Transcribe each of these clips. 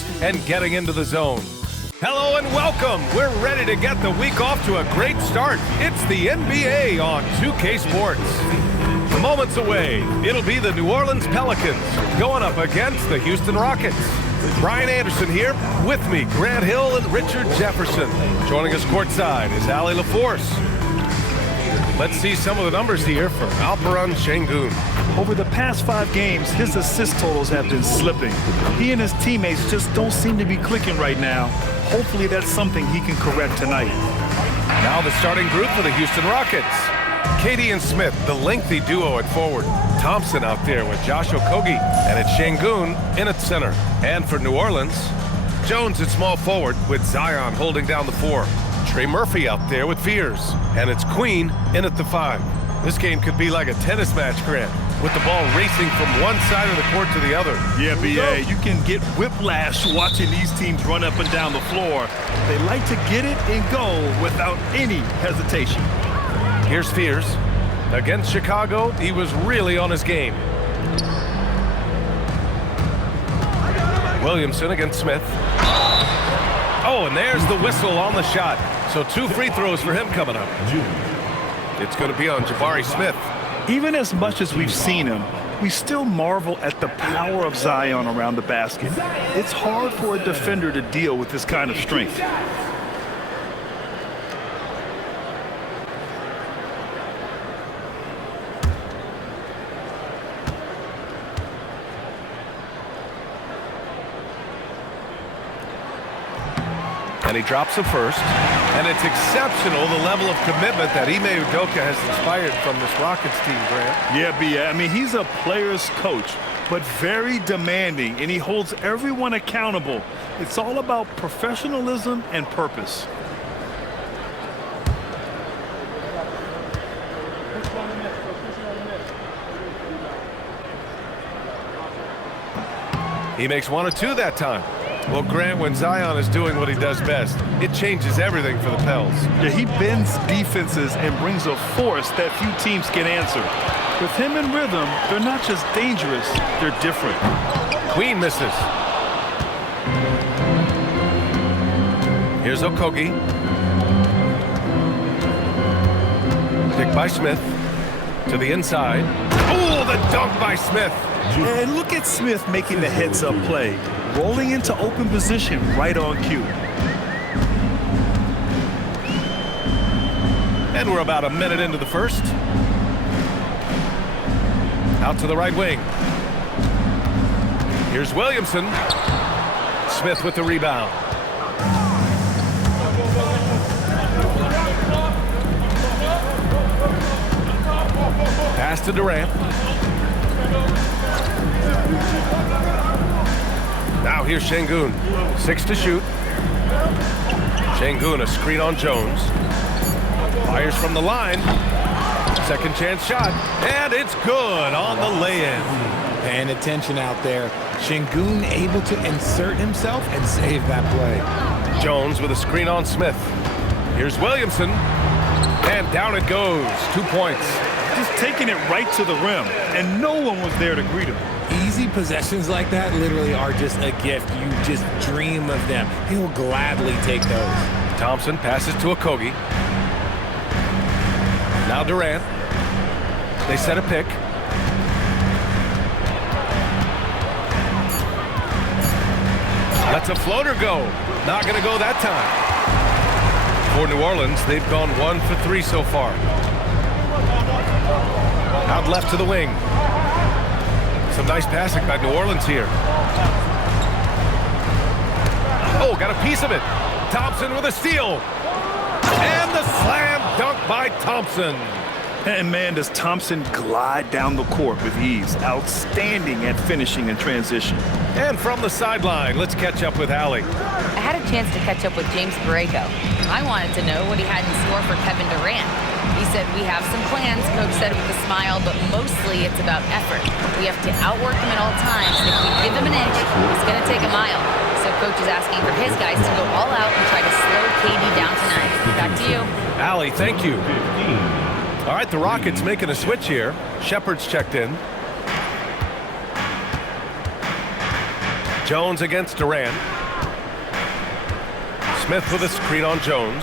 shoes and getting into the zone. Hello and welcome. We're ready to get the week off to a great start. It's the NBA on 2K Sports. Moments away, it'll be the New Orleans Pelicans going up against the Houston Rockets. Brian Anderson here, with me, Grant Hill and Richard Jefferson. Joining us courtside is Allie LaForce. Let's see some of the numbers here from Alperen Şengün. Over the past 5 games, his assist totals have been slipping. He and his teammates just don't seem to be clicking right now. Hopefully that's something he can correct tonight. Now the starting group for the Houston Rockets. Katie and Smith, the lengthy duo at forward. Thompson out there with Josh Okogie, and it's Şengün in at center. And for New Orleans, Jones at small forward with Zion holding down the 4. Trey Murphy out there with Fears, and it's Queen in at the 5. This game could be like a tennis match, Grant, with the ball racing from one side of the court to the other. Yeah, B.A., you can get whiplash watching these teams run up and down the floor. They like to get it and go without any hesitation. Here's Fears. Against Chicago, he was really on his game. Williamson against Smith. Oh, and there's the whistle on the shot. So 2 free throws for him coming up. It's going to be on Jabari Smith. Even as much as we've seen him, we still marvel at the power of Zion around the basket. It's hard for a defender to deal with this kind of strength. And he drops the first. And it's exceptional, the level of commitment that Ime Udoka has inspired from this Rockets team, Grant. Yeah, B.A. I mean, he's a player's coach, but very demanding, and he holds everyone accountable. It's all about professionalism and purpose. He makes 1 or 2 that time. Well, Grant, when Zion is doing what he does best, it changes everything for the Pels. Yeah, he bends defenses and brings a force that few teams can answer. With him in rhythm, they're not just dangerous, they're different. Queen misses. Here's Okogie. Picked by Smith. To the inside. Oh, the dunk by Smith. And look at Smith making the heads-up play. Rolling into open position right on cue. And we're about a minute into the first. Out to the right wing. Here's Williamson. Smith with the rebound. Pass to Durant. Now here's Şengün. 6 to shoot. Şengün, a screen on Jones. Fires from the line. Second chance shot. And it's good on the lay-in. Paying attention out there. Şengün able to insert himself and save that play. Jones with a screen on Smith. Here's Williamson. And down it goes. 2 points. Just taking it right to the rim, and no one was there to greet him. Easy possessions like that literally are just a gift. You just dream of them. He'll gladly take those. Thompson passes to Okogie. Now Durant. They set a pick. Lets a floater go. Not going to go that time. For New Orleans, they've gone 1 for 3 so far. Out left to the wing. Some nice passing by New Orleans here. Oh, got a piece of it. Thompson with a steal. And the slam dunk by Thompson. And man, does Thompson glide down the court with ease. Outstanding at finishing in transition. And from the sideline, let's catch up with Allie. I had a chance to catch up with James Borrego. I wanted to know what he had in store for Kevin Durant. He said, we have some plans, Coach said with a smile, but mostly it's about effort. We have to outwork him at all times. If we give him an inch, it's going to take a mile. So Coach is asking for his guys to go all out and try to slow KD down tonight. Back to you. Allie, thank you. All right, the Rockets making a switch here. Shepard's checked in. Jones against Durant. Smith with a screen on Jones.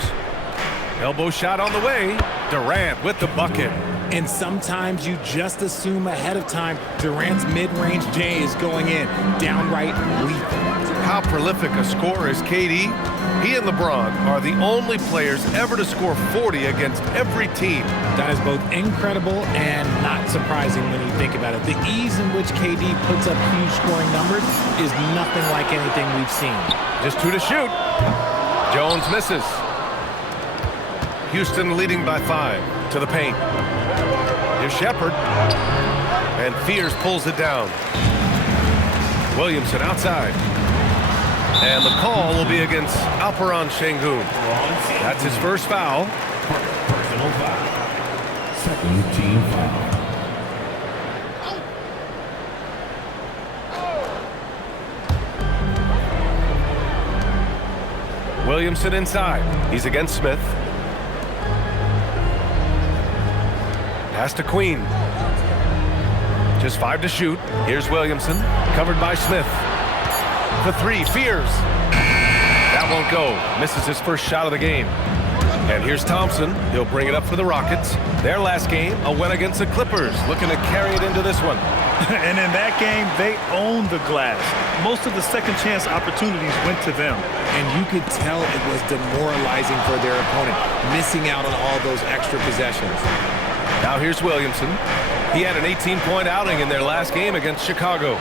Elbow shot on the way. Durant with the bucket. And sometimes you just assume ahead of time Durant's mid-range J is going in. Downright lethal. How prolific a scorer is KD? He and LeBron are the only players ever to score 40 against every team. That is both incredible and not surprising when you think about it. The ease in which KD puts up huge scoring numbers is nothing like anything we've seen. Just 2 to shoot. Jones misses. Houston leading by 5 to the paint. Here's Shepherd. And Fears pulls it down. Williamson outside. And the call will be against Alperen Şengün. That's his first foul. Personal foul. Second team foul. Williamson inside. He's against Smith. Pass to Queen. Just 5 to shoot. Here's Williamson. Covered by Smith. For 3, Fears. That won't go. Misses his first shot of the game. And here's Thompson. He'll bring it up for the Rockets. Their last game, a win against the Clippers. Looking to carry it into this one. And in that game, they owned the glass. Most of the second chance opportunities went to them. And you could tell it was demoralizing for their opponent, missing out on all those extra possessions. Now here's Williamson. He had an 18-point outing in their last game against Chicago.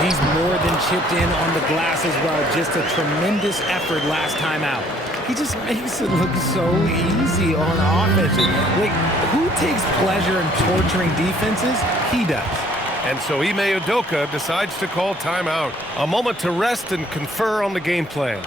He's more than chipped in on the glass as well. Just a tremendous effort last time out. He just makes it look so easy on offense. Like, who takes pleasure in torturing defenses? He does. And so Ime Udoka decides to call timeout. A moment to rest and confer on the game plan.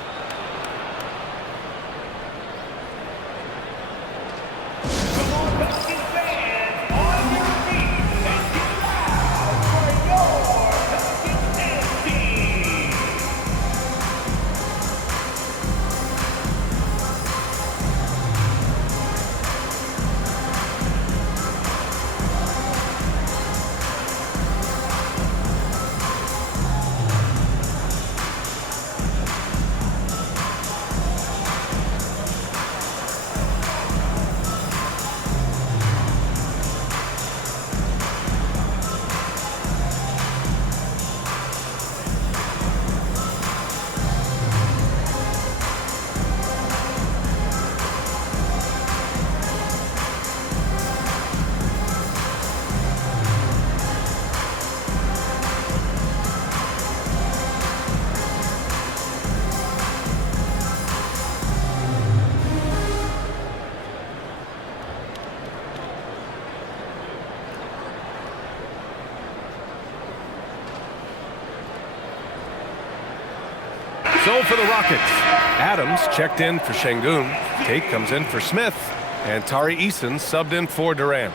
So for the Rockets, Adams checked in for Şengün. Tate comes in for Smith. And Tari Eason subbed in for Durant.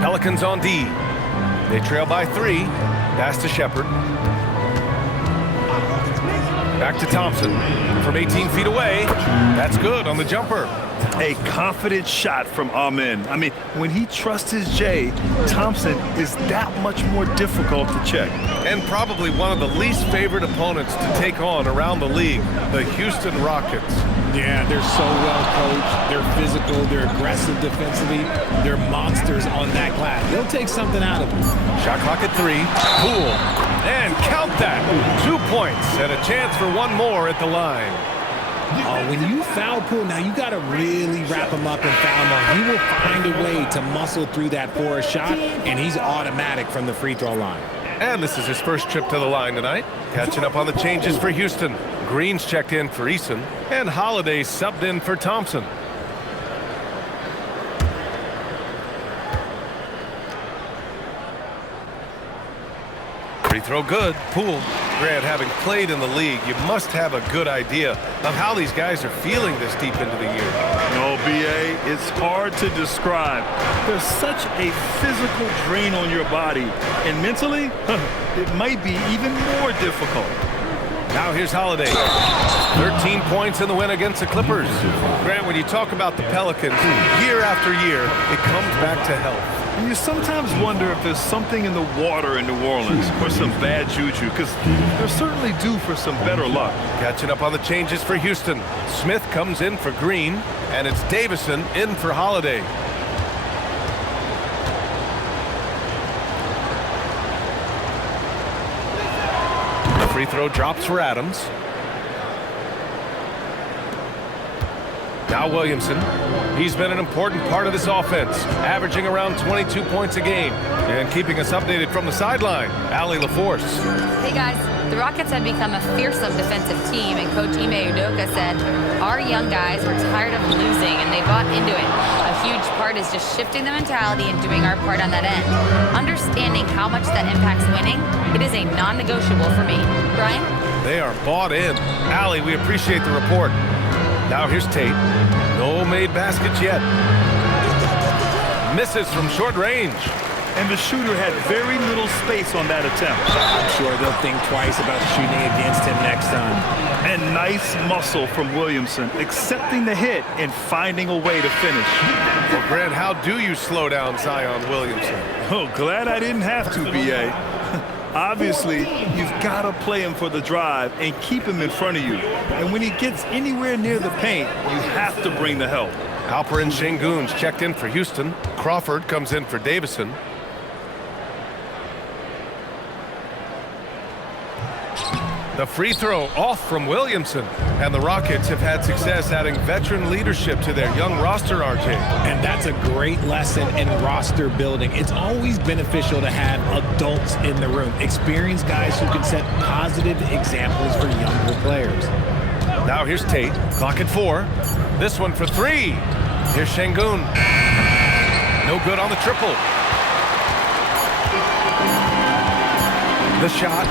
Pelicans on D. They trail by 3. Pass to Shepherd. Back to Thompson from 18 feet away. That's good on the jumper. A confident shot from Amen. I mean, when he trusts his J, Thompson is that much more difficult to check. And probably one of the least favorite opponents to take on around the league, the Houston Rockets. Yeah, they're so well coached. They're physical. They're aggressive defensively. They're monsters on that glass. They'll take something out of them. Shot clock at 3. Poole. And count that. 2 points and a chance for one more at the line. When you foul Poole, now you got to really wrap him up and foul him on. He will find a way to muscle through that for a shot, and he's automatic from the free throw line. And this is his first trip to the line tonight. Catching up on the changes for Houston. Green's checked in for Eason, and Holiday subbed in for Thompson. throw good. Poole. Grant, having played in the league, you must have a good idea of how these guys are feeling this deep into the year. No, B.A., it's hard to describe. There's such a physical drain on your body, and mentally, it might be even more difficult. Now here's Holiday. 13 points in the win against the Clippers. Grant, when you talk about the Pelicans, year after year, it comes back to health. And you sometimes wonder if there's something in the water in New Orleans or some bad juju, because they're certainly due for some better luck. Catching up on the changes for Houston. Smith comes in for Green, and it's Davison in for Holiday. The free throw drops for Adams. Now Williamson. He's been an important part of this offense, averaging around 22 points a game. And keeping us updated from the sideline, Allie LaForce. Hey guys, the Rockets have become a fearsome defensive team, and Coach Ime Udoka said, our young guys were tired of losing and they bought into it. A huge part is just shifting the mentality and doing our part on that end. Understanding how much that impacts winning, it is a non-negotiable for me. Brian? They are bought in. Allie, we appreciate the report. Now here's Tate. No made baskets yet. Misses from short range. And the shooter had very little space on that attempt. I'm sure they'll think twice about shooting against him next time. And nice muscle from Williamson, accepting the hit and finding a way to finish. Well, Grant, how do you slow down Zion Williamson? Oh, glad I didn't have to, B.A. Obviously, you've got to play him for the drive and keep him in front of you. And when he gets anywhere near the paint, you have to bring the help. Halper and Şengün's checked in for Houston. Crawford comes in for Davison. The free throw off from Williamson. And the Rockets have had success adding veteran leadership to their young roster, RJ. And that's a great lesson in roster building. It's always beneficial to have adults in the room, experienced guys who can set positive examples for younger players. Now here's Tate. Clock at 4. This one for 3. Here's Şengün. No good on the triple. The shot.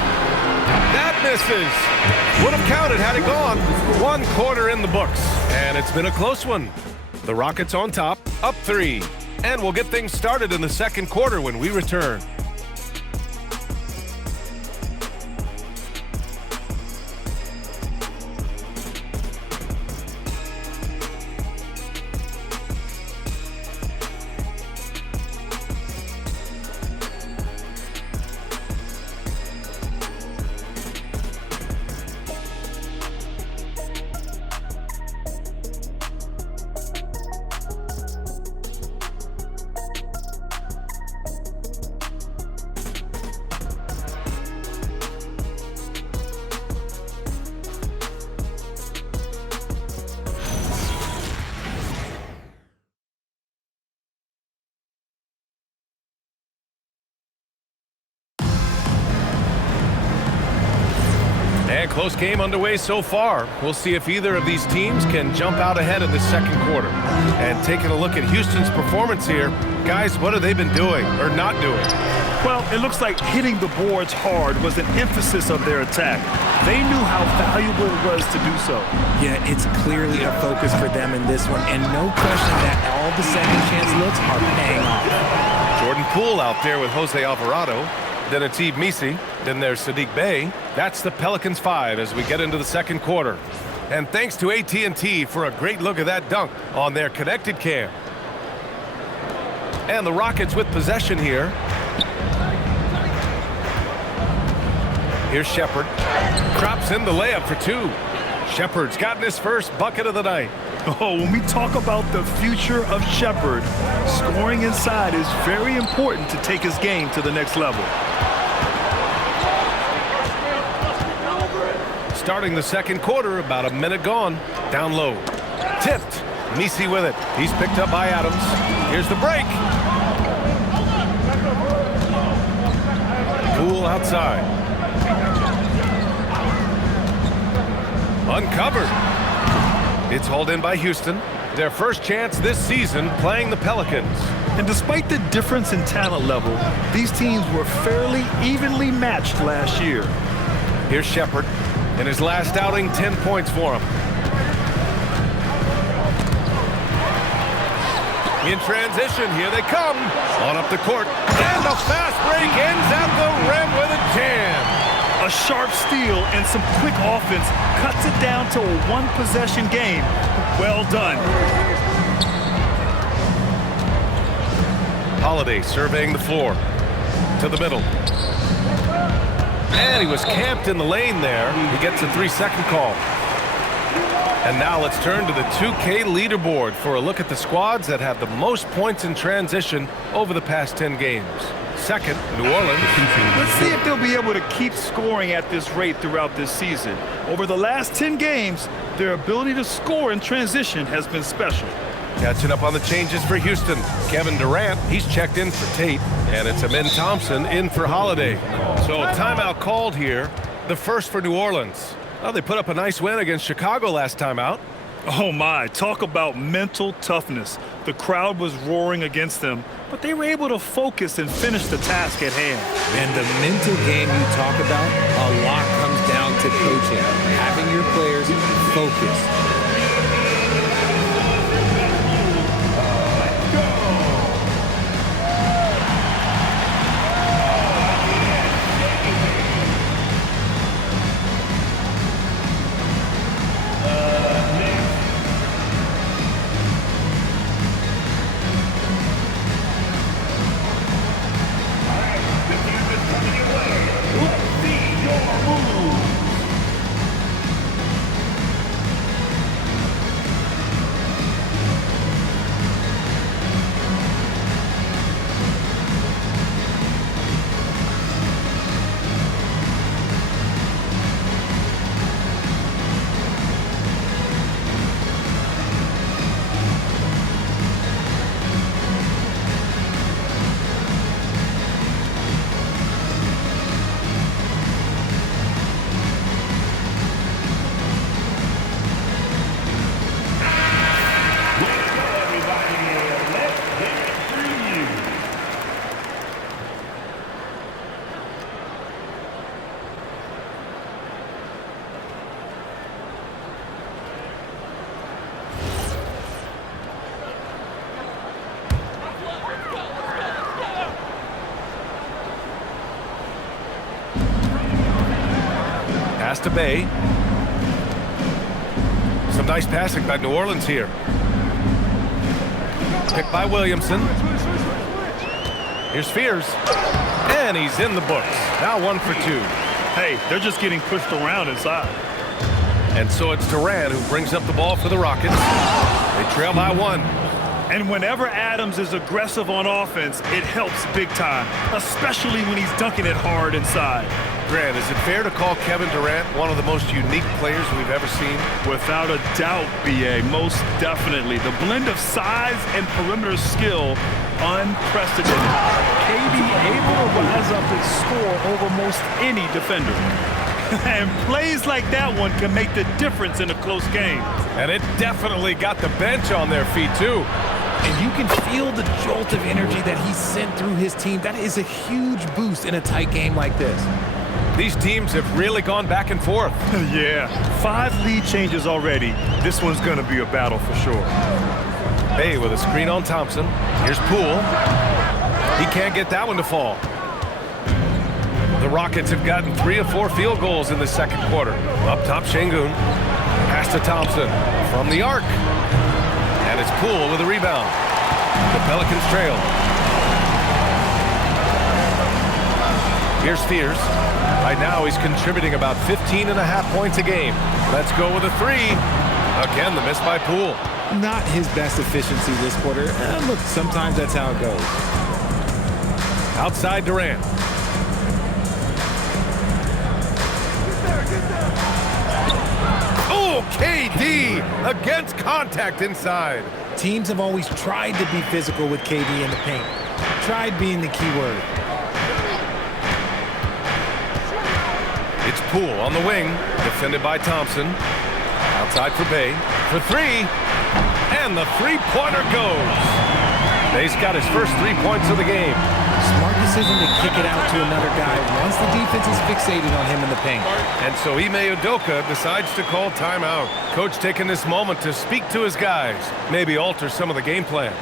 That misses. Would have counted had it gone. 1 quarter in the books. And it's been a close one. The Rockets on top, up 3. And we'll get things started in the second quarter when we return. And close game underway so far. We'll see if either of these teams can jump out ahead in the second quarter. And taking a look at Houston's performance here, guys, what have they been doing or not doing? Well, it looks like hitting the boards hard was an emphasis of their attack. They knew how valuable it was to do so. Yeah, it's clearly a focus for them in this one, and no question that all the second chance looks are paying off. Jordan Poole out there with Jose Alvarado. Then it's Yves Missi. Then there's Saddiq Bey. That's the Pelicans 5 as we get into the second quarter. And thanks to AT&T for a great look at that dunk on their connected cam. And the Rockets with possession here. Here's Shepherd. Drops in the layup for 2. Shepherd's gotten his first bucket of the night. Oh, when we talk about the future of Shepherd, scoring inside is very important to take his game to the next level. Starting the second quarter, about a minute gone. Down low. Tipped. Missi with it. He's picked up by Adams. Here's the break. Poole outside. Uncovered. It's hauled in by Houston. Their first chance this season playing the Pelicans. And despite the difference in talent level, these teams were fairly evenly matched last year. Here's Shepard. In his last outing, 10 points for him. In transition, here they come. On up the court. And the fast break ends at the rim with a jam. A sharp steal and some quick offense cuts it down to a one-possession game. Well done. Holiday surveying the floor. To the middle. And he was camped in the lane there. He gets a 3-second call. And now let's turn to the 2K leaderboard for a look at the squads that have the most points in transition over the past 10 games. Second, New Orleans. Let's see if they'll be able to keep scoring at this rate throughout this season. Over the last 10 games, their ability to score in transition has been special. Catching up on the changes for Houston. Kevin Durant, he's checked in for Tate. And it's Amin Thompson in for Holiday. So timeout called here, the first for New Orleans. Well, they put up a nice win against Chicago last time out. Oh my, talk about mental toughness. The crowd was roaring against them, but they were able to focus and finish the task at hand. And the mental game you talk about, a lot comes down to coaching, having your players focused. Pass to Bay. Some nice passing by New Orleans here. Picked by Williamson. Here's Fears. And he's in the books. Now 1 for 2. Hey, they're just getting pushed around inside. And so it's Durant who brings up the ball for the Rockets. They trail by 1. And whenever Adams is aggressive on offense, it helps big time, especially when he's dunking it hard inside. Grant, is it fair to call Kevin Durant one of the most unique players we've ever seen? Without a doubt, B.A., most definitely. The blend of size and perimeter skill, unprecedented. KD able to rise up and score over most any defender. And plays like that one can make the difference in a close game. And it definitely got the bench on their feet, too. And you can feel the jolt of energy that he sent through his team. That is a huge boost in a tight game like this. These teams have really gone back and forth. Yeah, 5 lead changes already. This one's going to be a battle for sure. Bay with a screen on Thompson. Here's Poole. He can't get that one to fall. The Rockets have gotten 3 of 4 field goals in the second quarter. Up top, Şengün. Pass to Thompson from the arc. And it's Poole with a rebound. The Pelicans trail. Here's Fears. Right now he's contributing about 15.5 points a game. Let's go with a 3. Again, the miss by Poole. Not his best efficiency this quarter. Look, sometimes that's how it goes. Outside Durant. Oh, KD against contact inside. Teams have always tried to be physical with KD in the paint. Tried being the key word. It's Poole on the wing, defended by Thompson. Outside for Bay, for 3. And the three-pointer goes. He's got his first 3 points of the game. Smart decision to kick it out to another guy once the defense is fixated on him in the paint. And so Ime Udoka decides to call timeout. Coach taking this moment to speak to his guys, maybe alter some of the game plan.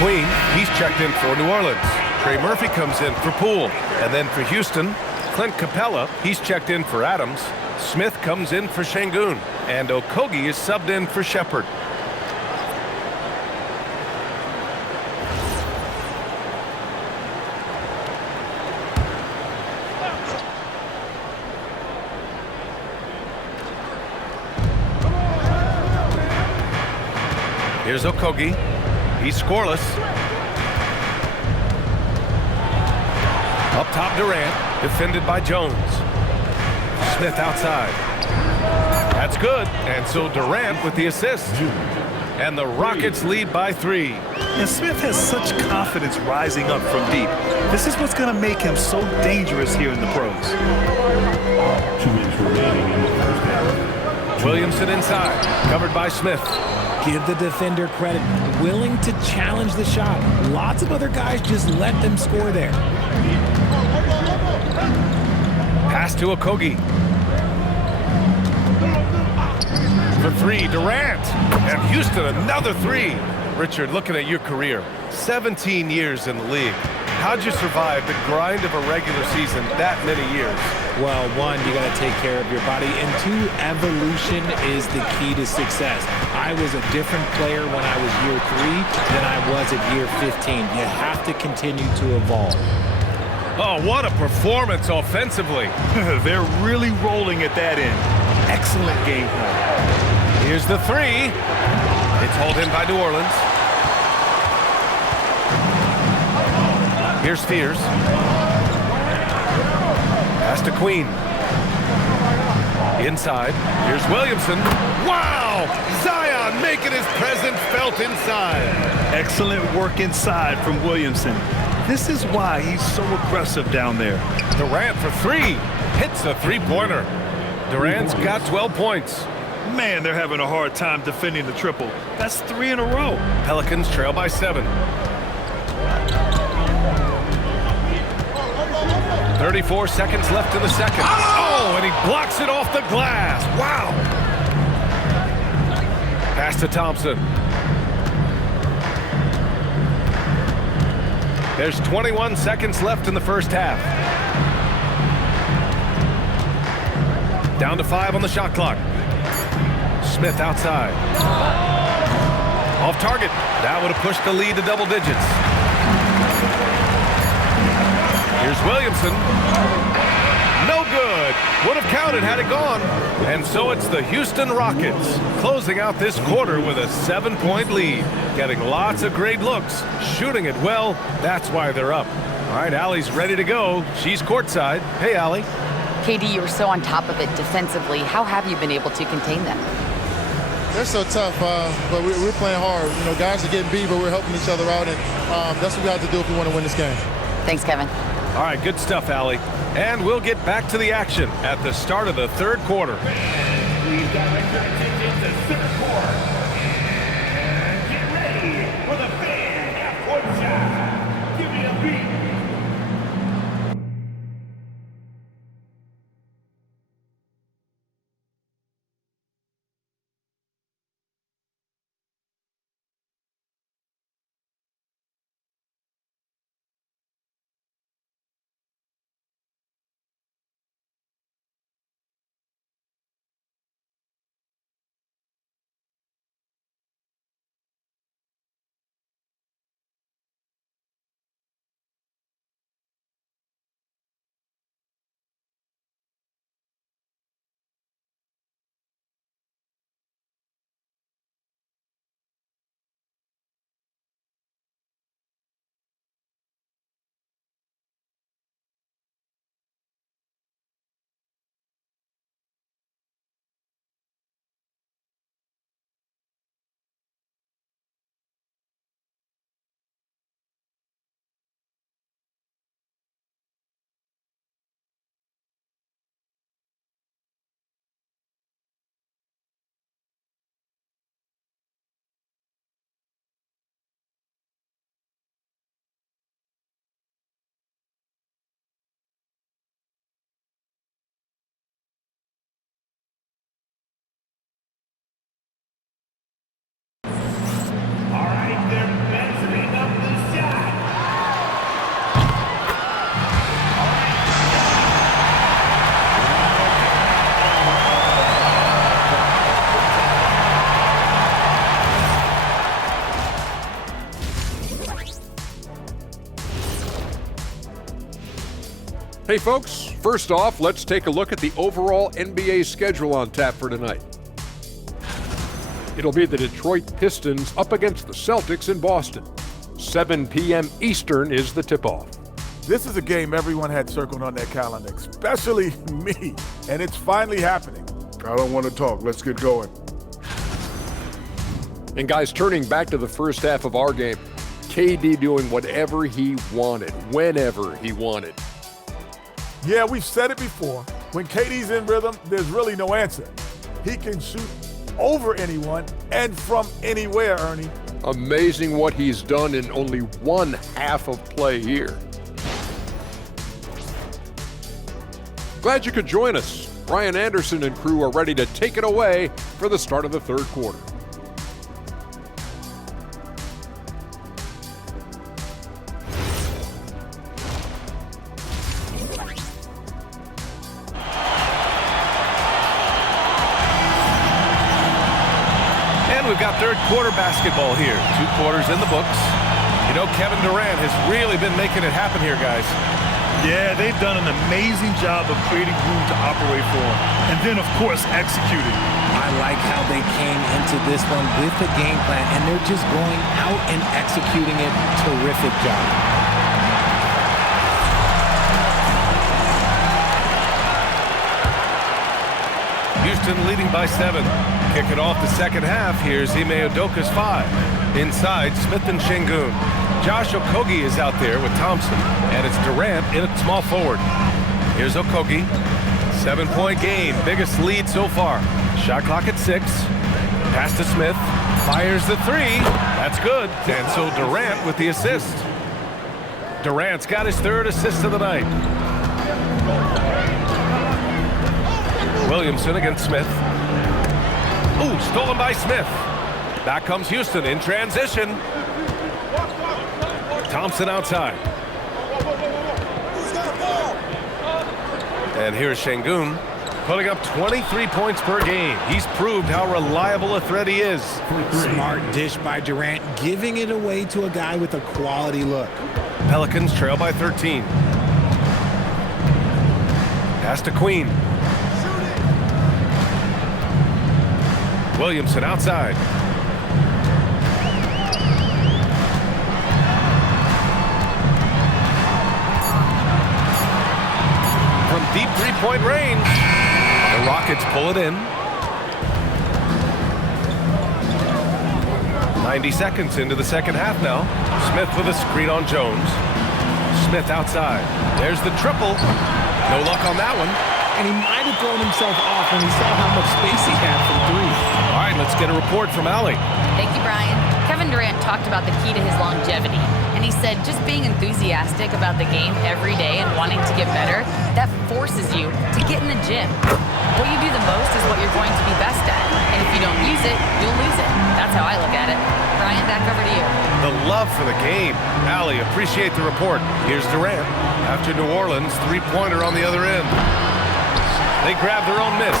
Queen, he's checked in for New Orleans. Trey Murphy comes in for Poole. And then for Houston, Clint Capella, he's checked in for Adams. Smith comes in for Şengün. And Okogie is subbed in for Shepherd. Here's Okogie. He's scoreless. Up top, Durant, defended by Jones. Smith outside. That's good. And so Durant with the assist. And the Rockets lead by 3. And Smith has such confidence rising up from deep. This is what's going to make him so dangerous here in the pros. 2 minutes remaining in the first half. Williamson inside, covered by Smith. Give the defender credit, willing to challenge the shot. Lots of other guys just let them score there. Pass to Okogie. For 3, Durant. And Houston, another 3. Richard, looking at your career, 17 years in the league. How'd you survive the grind of a regular season that many years? Well, 1, you got to take care of your body, and 2, evolution is the key to success. I was a different player when I was year 3 than I was at year 15. You have to continue to evolve. Oh, what a performance offensively. They're really rolling at that end. Excellent game plan. Here's the 3. It's hauled in by New Orleans. Here's Spears. Pass to Queen. Inside. Here's Williamson. Wow! Zion making his presence felt inside. Excellent work inside from Williamson. This is why he's so aggressive down there. Durant for 3. Hits a 3-pointer. Durant's got 12 points. Man, they're having a hard time defending the triple. That's 3 in a row. Pelicans trail by 7. 34 seconds left in the second. Oh, and he blocks it off the glass. Wow. Pass to Thompson. There's 21 seconds left in the first half. Down to 5 on the shot clock. Smith outside. Off target. That would have pushed the lead to double digits. Here's Williamson. No good. Would have counted had it gone. And so it's the Houston Rockets closing out this quarter with a 7-point lead. Getting lots of great looks. Shooting it well. That's why they're up. All right, Allie's ready to go. She's courtside. Hey, Allie. KD, you were so on top of it defensively. How have you been able to contain them? They're so tough, but we're playing hard. You know, guys are getting beat, but we're helping each other out, and that's what we have to do if we want to win this game. Thanks, Kevin. All right, good stuff, Allie. And we'll get back to the action at the start of the third quarter. Please direct your attention to third quarter. And get ready for the fan half-court shot. Give me a beat. Hey folks, first off, let's take a look at the overall NBA schedule on tap for tonight. It'll be the Detroit Pistons up against the Celtics in Boston. 7 p.m. Eastern is the tip-off. This is a game everyone had circled on their calendar, especially me, and it's finally happening. I don't want to talk. Let's get going. And guys, turning back to the first half of our game, KD doing whatever he wanted, whenever he wanted. Yeah, we've said it before. When KD's in rhythm, there's really no answer. He can shoot over anyone and from anywhere, Ernie. Amazing what he's done in only one half of play here. Glad you could join us. Brian Anderson and crew are ready to take it away for the start of the third quarter. We've got third quarter basketball here. 2 quarters in the books. You know, Kevin Durant has really been making it happen here, guys. Yeah, they've done an amazing job of creating room to operate for him. And then, of course, executing. I like how they came into this one with a game plan, and they're just going out and executing it. Terrific job. Houston leading by 7. Kicking off the second half, here's Ime Udoka's 5. Inside, Smith and Şengün. Josh Okogie is out there with Thompson, and it's Durant in at small forward. Here's Okogie. 7-point game, biggest lead so far. Shot clock at 6. Pass to Smith. Fires the 3. That's good. And so Durant with the assist. Durant's got his 3rd assist of the night. Williamson against Smith. Ooh, stolen by Smith. Back comes Houston in transition. Thompson outside. And here's Şengün, putting up 23 points per game. He's proved how reliable a threat he is. Smart dish by Durant, giving it away to a guy with a quality look. Pelicans trail by 13. Pass to Queen. Williamson outside. From deep three-point range, the Rockets pull it in. 90 seconds into the second half now. Smith with a screen on Jones. Smith outside. There's the triple. No luck on that one. And he might have thrown himself off when he saw how much space he had from 3. All right, let's get a report from Allie. Thank you, Brian. Kevin Durant talked about the key to his longevity. And he said just being enthusiastic about the game every day and wanting to get better, that forces you to get in the gym. What you do the most is what you're going to be best at. And if you don't use it, you'll lose it. That's how I look at it. Brian, back over to you. The love for the game. Allie, appreciate the report. Here's Durant. After New Orleans, 3-pointer on the other end. They grab their own miss,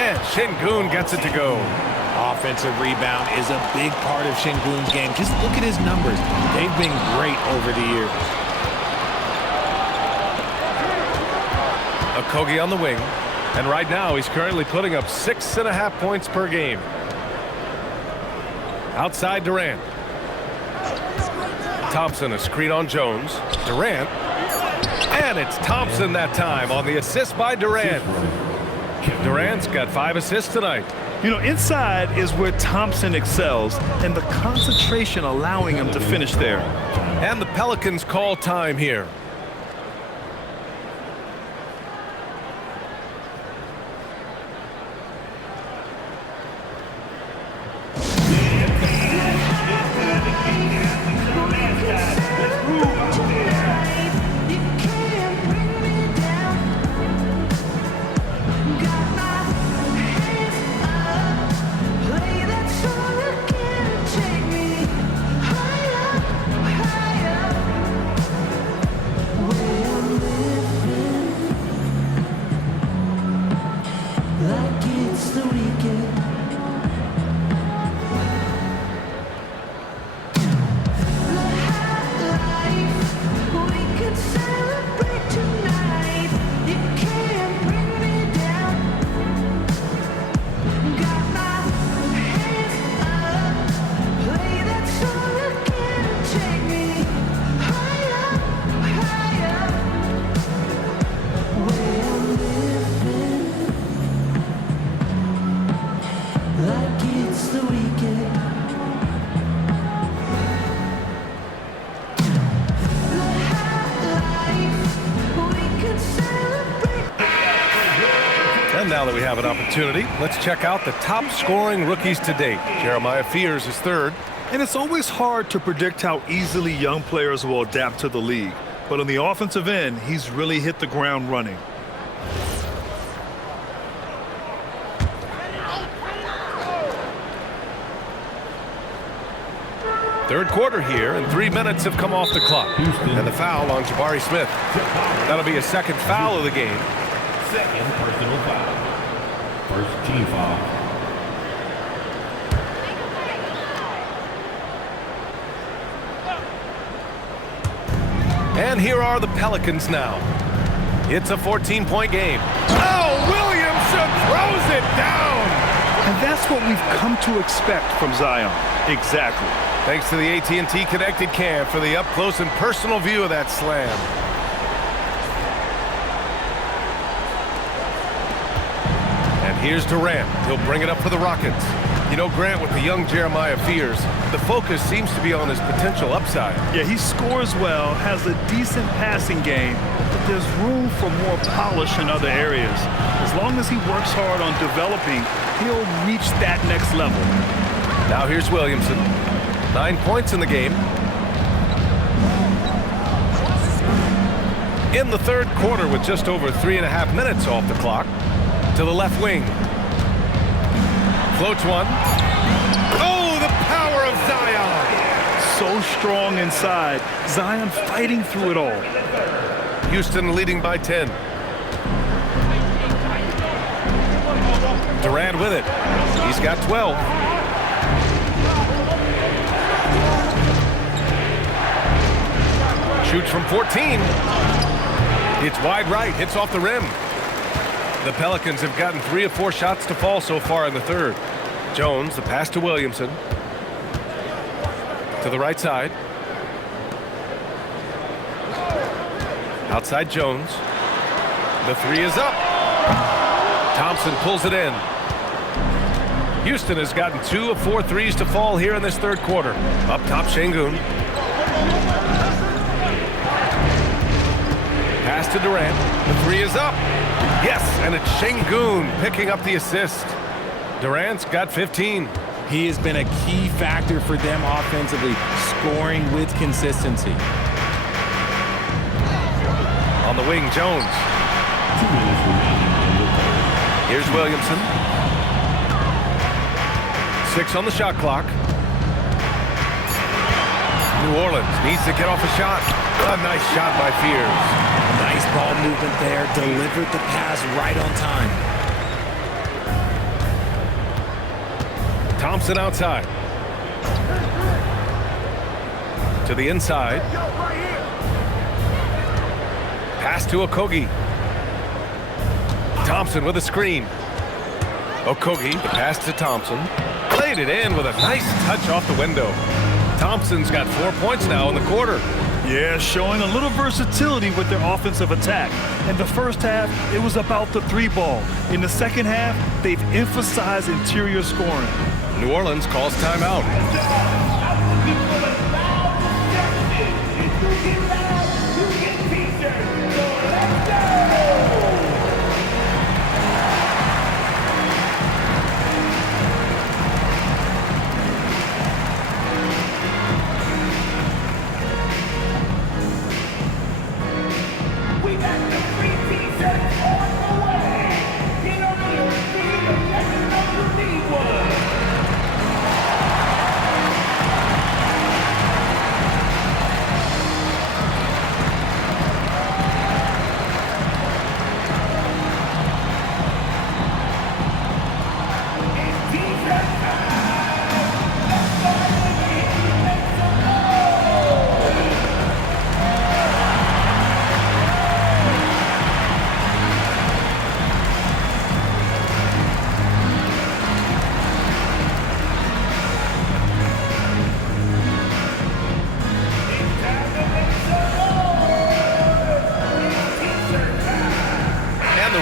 and Şengün gets it to go. Offensive rebound is a big part of Şengün's game. Just look at his numbers. They've been great over the years. Okogie on the wing, and right now he's currently putting up 6.5 points per game. Outside Durant. Thompson, a screen on Jones. Durant. And it's Thompson that time on the assist by Durant. Durant's got 5 assists tonight. You know, inside is where Thompson excels, and the concentration allowing him to finish there. And the Pelicans call time here. the weekend. And now that we have an opportunity, let's check out the top scoring rookies to date. Jeremiah Fears is third. And it's always hard to predict how easily young players will adapt to the league. But on the offensive end, he's really hit the ground running. Third quarter here, and 3 minutes have come off the clock. And the foul on Jabari Smith. That'll be a second foul of the game. Second personal foul. First team foul. And here are the Pelicans now. It's a 14-point game. Oh, Williamson throws it down! And that's what we've come to expect from Zion. Exactly. Thanks to the AT&T Connected Cam for the up-close and personal view of that slam. And here's Durant. He'll bring it up for the Rockets. You know, Grant, with the young Jeremiah Fears, the focus seems to be on his potential upside. Yeah, he scores well, has a decent passing game, but there's room for more polish in other areas. As long as he works hard on developing, he'll reach that next level. Now here's Williamson. 9 points in the game. In the third quarter with just over 3.5 minutes off the clock. To the left wing. Floats one. Oh, the power of Zion. So strong inside. Zion fighting through it all. Houston leading by 10. Durant with it. He's got 12. Shoots from 14. It's wide right. Hits off the rim. The Pelicans have gotten 3 of 4 shots to fall so far in the third. Jones, the pass to Williamson. To the right side. Outside Jones. The 3 is up. Thompson pulls it in. Houston has gotten 2 of 4 threes to fall here in this third quarter. Up top, Şengün. Pass to Durant. The 3 is up. Yes, and it's Şengün picking up the assist. Durant's got 15. He has been a key factor for them offensively, scoring with consistency. On the wing, Jones. 2 minutes remaining. Here's Williamson. 6 on the shot clock. New Orleans needs to get off a shot. A nice shot by Fears. Nice ball movement there. Delivered the pass right on time. Thompson outside. To the inside. Pass to Okogie. Thompson with a screen. Okogie, the pass to Thompson. Played it in with a nice touch off the window. Thompson's got 4 points now in the quarter. Yeah, showing a little versatility with their offensive attack. In the first half, it was about the 3 ball. In the second half, they've emphasized interior scoring. New Orleans calls timeout.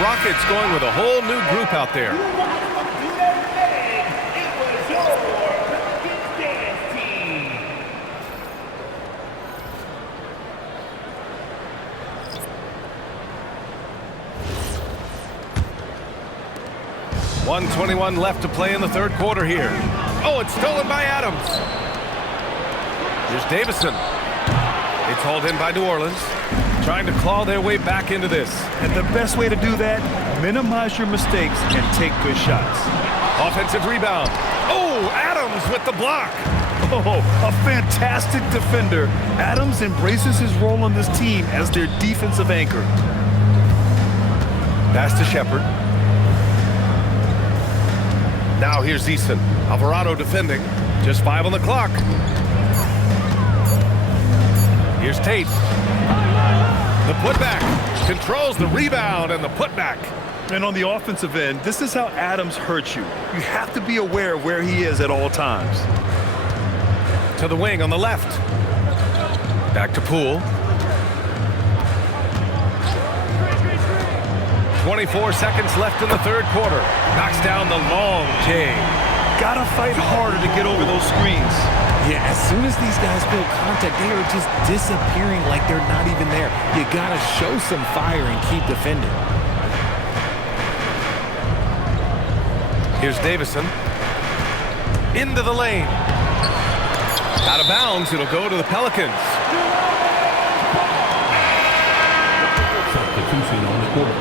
Rockets going with a whole new group out there. 1:21 left to play in the third quarter here. Oh, it's stolen by Adams. Here's Davison. It's hauled in by New Orleans, trying to claw their way back into this. And the best way to do that, minimize your mistakes and take good shots. Offensive rebound. Oh, Adams with the block. Oh, a fantastic defender. Adams embraces his role on this team as their defensive anchor. Pass to Shepard. Now here's Eason. Alvarado defending. Just 5 on the clock. Here's Tate. The putback. Controls the rebound and the putback. And on the offensive end, this is how Adams hurts you. You have to be aware of where he is at all times. To the wing on the left. Back to Poole. 24 seconds left in the third quarter. Knocks down the long J. Gotta fight harder to get over those screens. Yeah, as soon as these guys feel contact, they are just disappearing like they're not even there. You gotta show some fire and keep defending. Here's Davison. Into the lane. Out of bounds, it'll go to the Pelicans. Substitution on the court.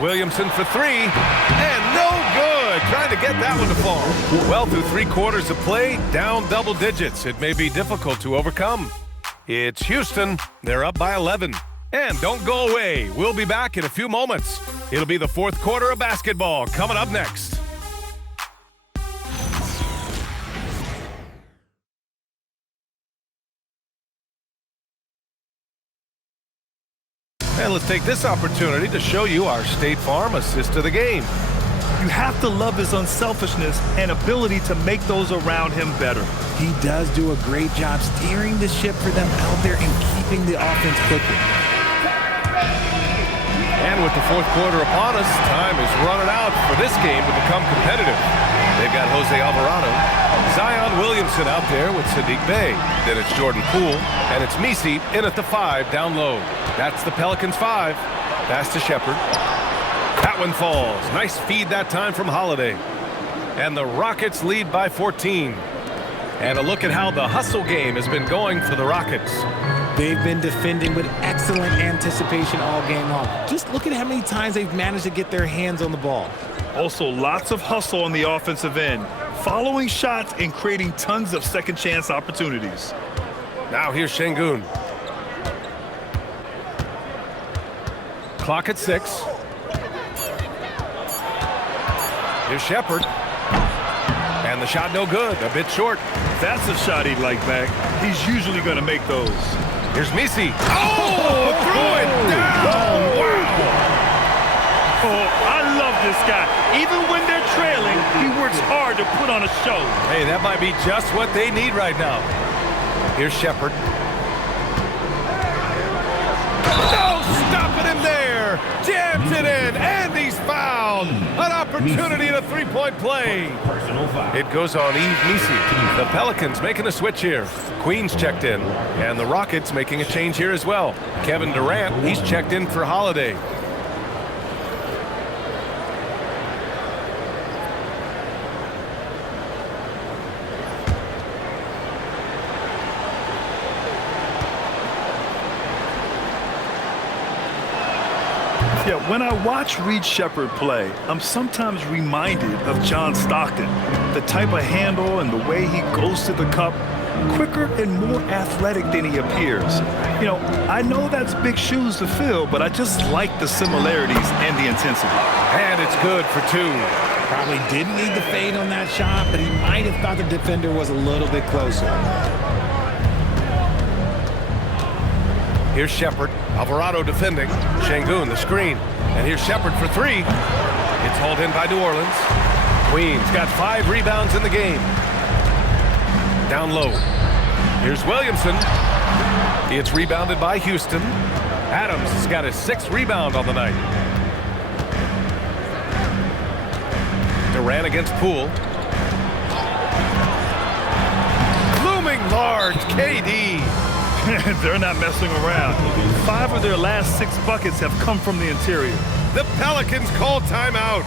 Williamson for 3, and no good. Trying to get that one to fall. Well, through 3 quarters of play, down double digits. It may be difficult to overcome. It's Houston. They're up by 11. And don't go away. We'll be back in a few moments. It'll be the fourth quarter of basketball coming up next. And let's take this opportunity to show you our State Farm assist to the game. You have to love his unselfishness and ability to make those around him better. He does do a great job steering the ship for them out there and keeping the offense clicking. And with the fourth quarter upon us, time is running out for this game to become competitive. They've got Jose Alvarado, Zion Williamson out there with Sadiq Bey. Then it's Jordan Poole, and it's Messi in at the 5 down low. That's the Pelicans 5. Pass to Shepard. That one falls. Nice feed that time from Holiday. And the Rockets lead by 14. And a look at how the hustle game has been going for the Rockets. They've been defending with excellent anticipation all game long. Just look at how many times they've managed to get their hands on the ball. Also, lots of hustle on the offensive end, following shots and creating tons of second chance opportunities. Now here's Şengün. Clock at 6. Here's Shepard. And the shot no good, a bit short. That's a shot he'd like back. He's usually going to make those. Here's Messi. Oh, threw it down. Wow. Oh, I love this guy. Even when they're trailing, he works hard to put on a show. Hey, that might be just what they need right now. Here's Shepard. No, stopping him there. Jams it in, and he's fouled. An opportunity in a three-point play. It goes on Yves Messi. The Pelicans making a switch here. Queens checked in, and the Rockets making a change here as well. Kevin Durant, he's checked in for Holiday. Yeah, when I watch Reed Shepard play, I'm sometimes reminded of John Stockton. The type of handle and the way he goes to the cup, quicker and more athletic than he appears. You know, I know that's big shoes to fill, but I just like the similarities and the intensity. And it's good for 2. Probably didn't need the fade on that shot, but he might have thought the defender was a little bit closer. Here's Shepard. Alvarado defending. Şengün the screen. And here's Shepard for 3. It's hauled in by New Orleans. Queens got 5 rebounds in the game. Down low. Here's Williamson. It's rebounded by Houston. Adams has got his 6th rebound on the night. Durant against Poole. large, KD. They're not messing around. 5 of their last 6 buckets have come from the interior. The Pelicans call timeout.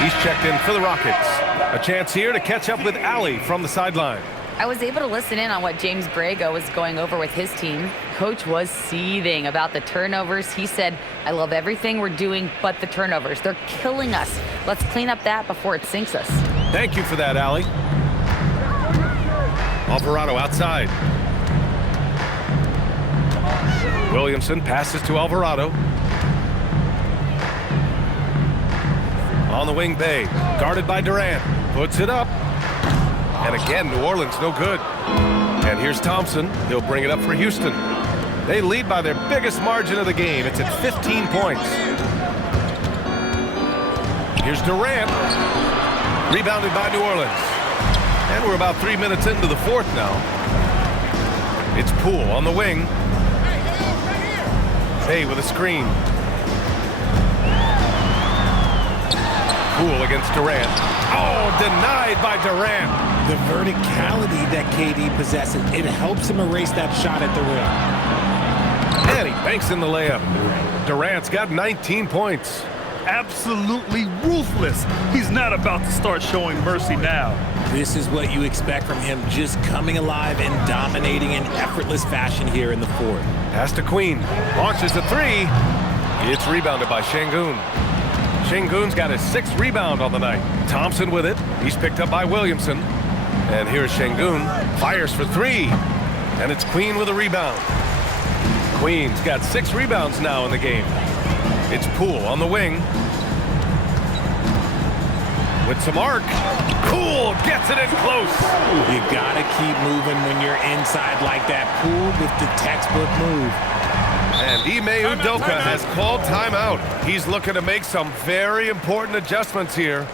He's checked in for the Rockets. A chance here to catch up with Allie from the sideline. I was able to listen in on what James Borrego was going over with his team. Coach was seething about the turnovers. He said, I love everything we're doing but the turnovers. They're killing us. Let's clean up that before it sinks us. Thank you for that, Allie. Alvarado outside. Williamson passes to Alvarado. On the wing, Bay, guarded by Durant, puts it up. And again, New Orleans no good. And here's Thompson. He'll bring it up for Houston. They lead by their biggest margin of the game. It's at 15 points. Here's Durant, rebounded by New Orleans. And we're about 3 minutes into the fourth now. It's Poole on the wing. Bay with a screen. Poole against Durant. Oh, denied by Durant. The verticality that KD possesses, it helps him erase that shot at the rim. And he banks in the layup. Durant's got 19 points. Absolutely ruthless. He's not about to start showing mercy now. This is what you expect from him, just coming alive and dominating in effortless fashion here in the fourth. Pass to Queen. Launches a three. It's rebounded by Şengün. Şengün's got his 6th rebound on the night. Thompson with it. He's picked up by Williamson. And here's Şengün. Fires for 3. And it's Queen with a rebound. Queen's got 6 rebounds now in the game. It's Poole on the wing. With some arc. Poole gets it in close. You gotta keep moving when you're inside like that. Poole with the textbook move. And Ime Udoka has called timeout. He's looking to make some very important adjustments here.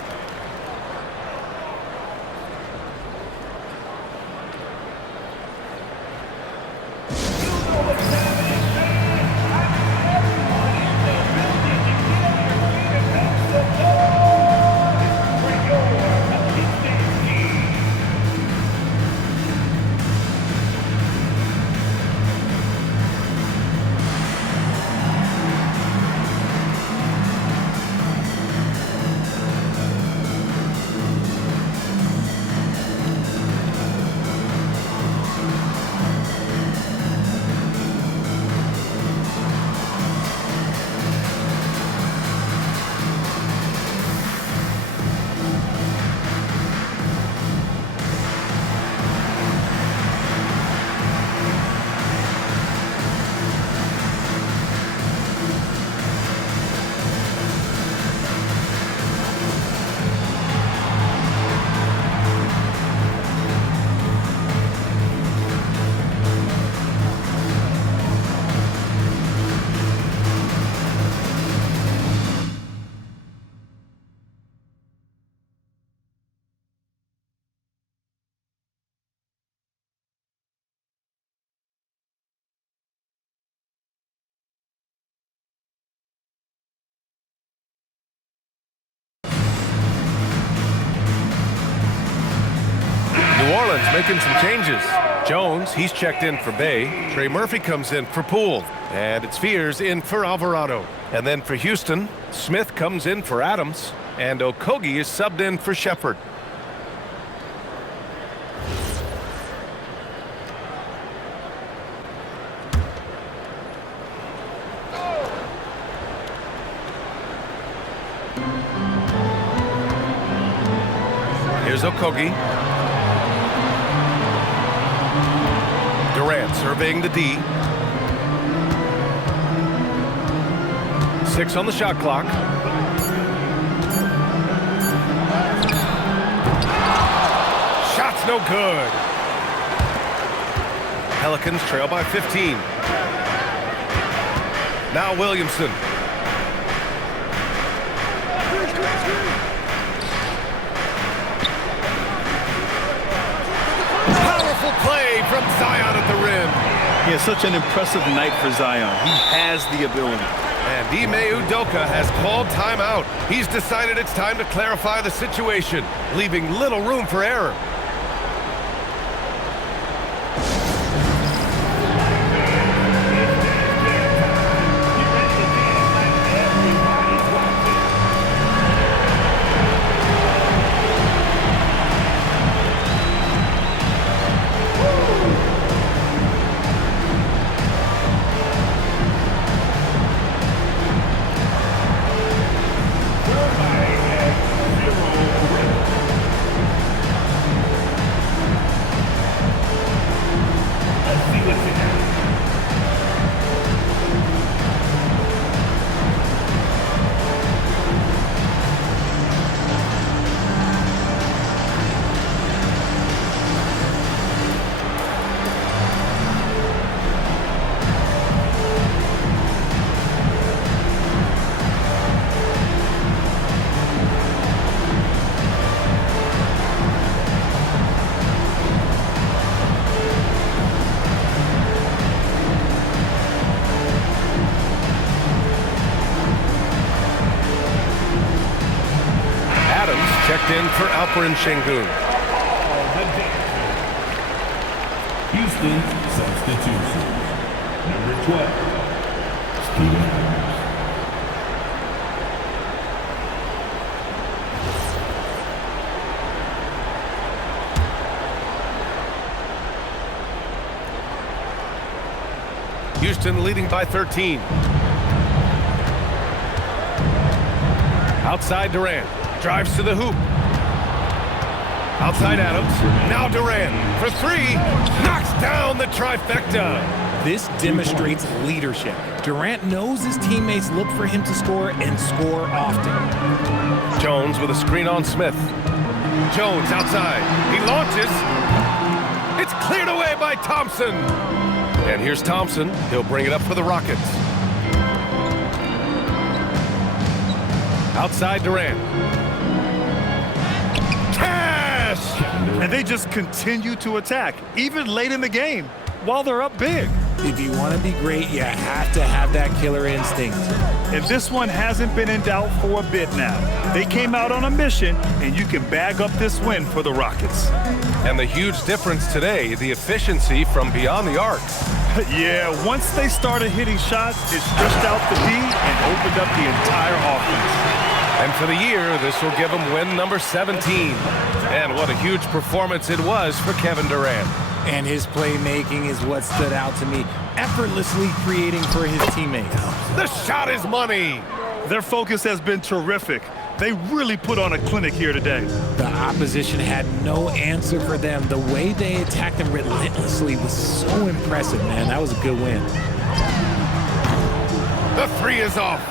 Orleans making some changes. Jones, he's checked in for Bay. Trey Murphy comes in for Poole. And it's Fears in for Alvarado. And then for Houston, Smith comes in for Adams. And Okogie is subbed in for Shepard. Here's Okogie. Durant surveying the D. 6 on the shot clock. Shot's no good. Pelicans trail by 15. Now Williamson. Powerful play from Zion at the rim. Yeah, such an impressive night for Zion. He has the ability. And Ime Udoka has called timeout. He's decided it's time to clarify the situation, leaving little room for error. Checked in for Alperen Şengün. Houston substitution. Number 12, Steven Adams. Houston leading by 13. Outside Durant. Drives to the hoop. Outside Adams. Now Durant for 3. Knocks down the trifecta. This demonstrates leadership. Durant knows his teammates look for him to score and score often. Jones with a screen on Smith. Jones outside. He launches. It's cleared away by Thompson. And here's Thompson. He'll bring it up for the Rockets. Outside Durant. And they just continue to attack, even late in the game, while they're up big. If you want to be great, you have to have that killer instinct. And this one hasn't been in doubt for a bit now. They came out on a mission, and you can bag up this win for the Rockets. And the huge difference today, the efficiency from beyond the arc. Yeah, once they started hitting shots, it stretched out the D and opened up the entire offense. And for the year, this will give him win number 17. And what a huge performance it was for Kevin Durant. And his playmaking is what stood out to me, effortlessly creating for his teammates. The shot is money. Their focus has been terrific. They really put on a clinic here today. The opposition had no answer for them. The way they attacked them relentlessly was so impressive, man. That was a good win. The 3 is off.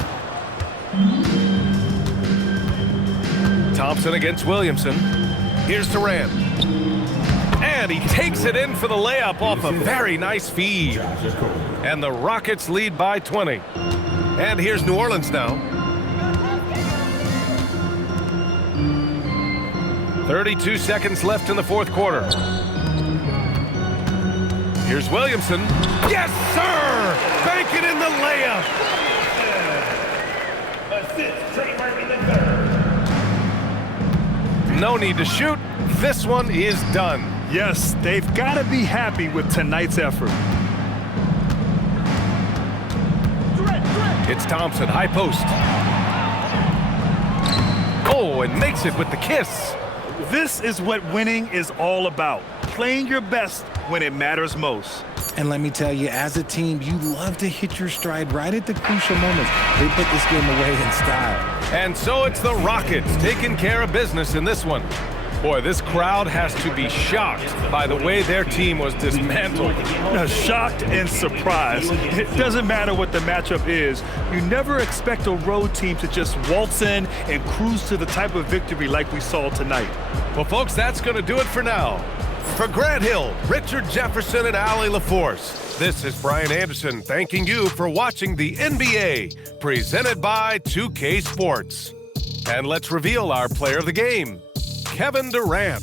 Thompson against Williamson. Here's Durant. And he takes it in for the layup off a very nice feed. And the Rockets lead by 20. And here's New Orleans now. 32 seconds left in the fourth quarter. Here's Williamson. Yes, sir! Banking in the layup. Assist Trey Murphy the third. No need to shoot. This one is done. Yes, they've got to be happy with tonight's effort. It's Thompson, high post. Oh, and makes it with the kiss. This is what winning is all about. Playing your best when it matters most. And let me tell you, as a team, you love to hit your stride right at the crucial moments. They put this game away in style. And so it's the Rockets taking care of business in this one. Boy, this crowd has to be shocked by the way their team was dismantled. Shocked and surprised. It doesn't matter what the matchup is. You never expect a road team to just waltz in and cruise to the type of victory like we saw tonight. Well, folks, that's going to do it for now. For Grant Hill, Richard Jefferson, and Allie LaForce, this is Brian Anderson thanking you for watching the NBA, presented by 2K Sports. And let's reveal our player of the game, Kevin Durant.